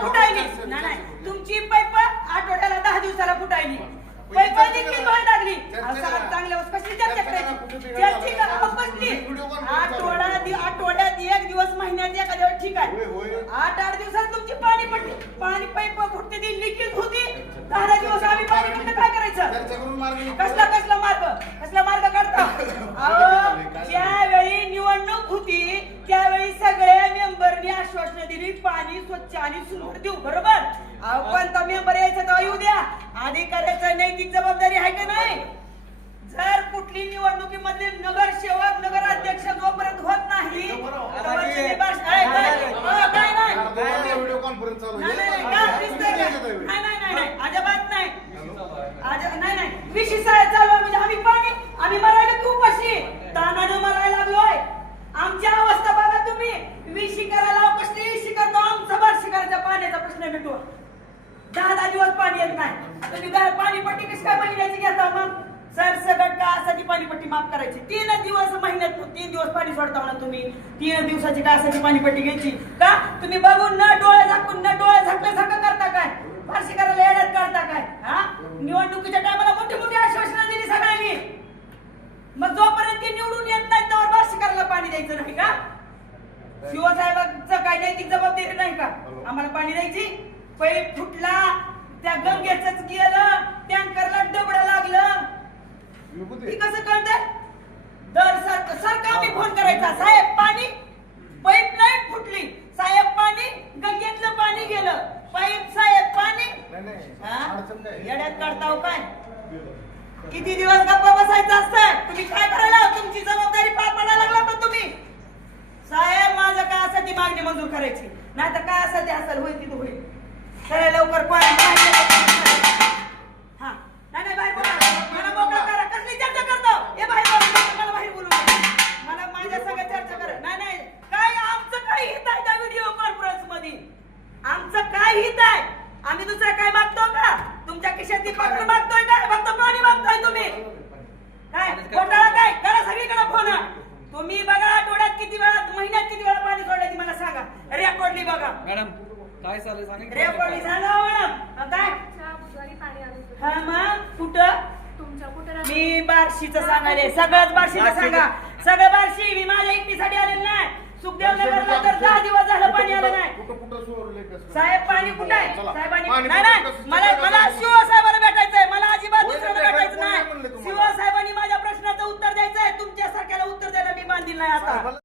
फुटायली नाही. नाही तुमची पैप आठवड्याला दहा दिवसाला फुटायली पैप देखील व्हायला लागली. अहो, चांगल्या कशी चर्चा करायची चर्ची का अहो, कसली आठवडा दि- आठवड्यात एक दिवस महिन्यात एखाद्या वेळेस ठीक आहे. आठ आठ दिवसात तुमची पाणी पडली. पाणी पैप फुटते ती लिकेज होती दहा दहा दिवस आम्ही पाणी कुठं काय करायचं? कसला कसला मार्ग कसला मार्ग? स्वच्छ आणि सुंदर देऊ बरोबर? अहो कोणता मेंबर यायचा तर येऊ द्या. अधिकाऱ्याचं नैतिक जबाबदारी आहे का नाही? जर कुठली निवडणुकीमधले नगरसेवक नगराध्यक्ष जोपर्यंत होत नाही तोवर तुम्ही बस- ऐ, काय? अहो, काय नाही व्हिडिओ कॉन्फरन्स चालू नाही, नाही, नाही, का? दिसतंय का? नाही, नाही, नाही, नाही, अजिबात नाही. अज- नाही, नाही. विशी साहेब चालू आहे म्हणजे आम्ही पाणी आम्ही मरायला की उपाशी तानानं मरायला लागलोय आमची अवस्था बघा तुम्ही विशी करायला अहो, कसली विशी करतो आमचा बारशी करायचा पाण्याचा प्रश्न मिटवा दहा दहा दिवस पाणी तुम्ही पाणीपट्टी कशी काय महिन्याची घेता मग? सर सगळं का असाची पाणीपट्टी माफ करायची. तीन दिवस महिन्यात तीन दिवस पाणी सोडता म्हणा तुम्ही. तीन दिवसाची का असाची पाणीपट्टी घ्यायची. का? तुम्ही बघून न डोळे झाकून न डोळे झाकल्यासारखं करता काय? फारशी करायला येण्यात करता काय? हा? निवडणुकीच्या टायमाला मोठी मोठी आश्वासनं दिली सगळ्यांनी. मग जोपर्यंत ते निवडून येत नाही त्यावर फारशी करायला पाणी द्यायचं नाही का? शिवसाहेबांचं काय नैतिक जबाबदारी नाही का? आम्हाला पाणी द्यायची. पैप फुटला. त्या गंगेच गेलं टँकरला डबडं लागलं. ती कसं कळतं दर सर सरका आम्ही फोन करायचा. साहेब पाणी? पाईपलाईन फुटली. साहेब पाणी? गंगेतलं पाणी गेलं. पाईप साहेब पाणी? हा? येड्यात काढताव काय? किती दिवस गप्पा बसायचं असतं? तुम्ही काय करायला तुमची जबाबदारी पार पाडायला लागला पण तुम्ही? साहेब माझं काय असेल ती मागणी मंजूर करायची? नाही तर काय असेल ते असेल? होईल तिथं होईल. लवकर पाणी. हित आहे. आम्ही दुसरं काय मागतो का? तुमच्या खिशातील पत्र मागतोय काय फक्त पाणी मागतोय तुम्ही. काय? घोटाळा काय? करा सगळीकडे फोन. तुम्ही बघा आठवड्यात किती वेळा महिन्यात किती वेळा पाणी सोडलं ती मला सांगा. रेकॉर्डली बघा. मॅडम काय चालू सांगा रेकॉर्डली हो मॅडम. काय. हा मग? कुठं? मी बार्शीचं सांगाले सगळंच बार्शीचं सांगा. सगळं बार्शी? मी माझ्या एकटीसाठी आलेलं नाही. सुखदेव नगरला तर दहा दिवस झालं पाणी आलं नाही? साहेब पाणी कुठं आहे. साहेबांनी नाही नाही. मला मला शिवसाहेबांना भेटायचंय. मला अजिबात दुसऱ्याला भेटायचं नाही? शिवसाहेबांनी माझ्या प्रश्नाचं उत्तर द्यायचंय. तुमच्या सारख्याला उत्तर द्यायला मी बांधील नाही आता.